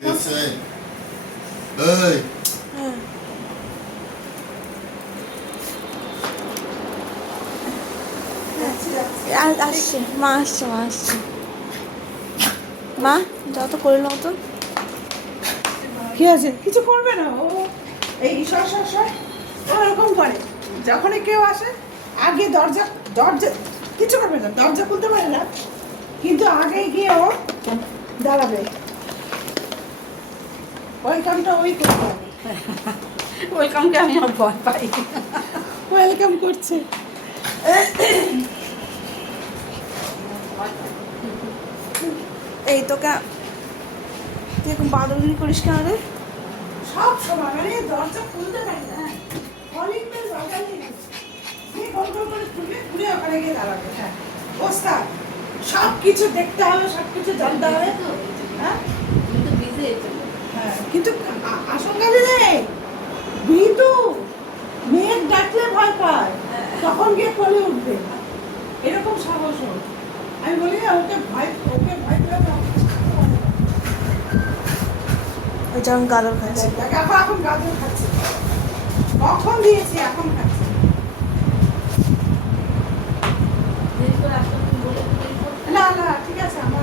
গেছে এই আসছে মা আসছে মা যত করে নাও তো। কি আছে? কিছু করবে না ও। এই ও এরকম করে যখনই কেউ আসে আগে দরজা দরজা কিছু করবে না, দরজা খুলতে পারে না কিন্তু আগে গিয়ে ও দাঁড়াবে। ওয়েলকামটা ওই করতে হবে। ওয়েলকামকে আমি আমার ভয় পাই। ওয়েলকাম করছে। এই তোকে তুই এখন বাদরগিরি করিস কেন রে? সব সময় মানে দরজা খুলতে পারে না। কলিং বেল বাজালেই গোল গোল করে ঘুরে ওখানে গিয়ে দাঁড়াবে। হ্যাঁ ওস্তাদ, সব কিছু দেখতে হবে, সব কিছু জানতে হবে। হ্যাঁ কিন্তু বিজি হ্যাঁ, কিন্তু আশঙ্কা নেই। বিটু মেয়ের ডাকলে ভয় পায়, তখন গিয়ে কোলে উঠবে, এরকম সাহস ওর। আমি বলি না, ওকে ভয় পেলে না। ওই যখন গাজর খাচ্ছে। এখন গাজর খাচ্ছে, কখন দিয়েছি এখন খাচ্ছে। না ঠিক আছে, আমার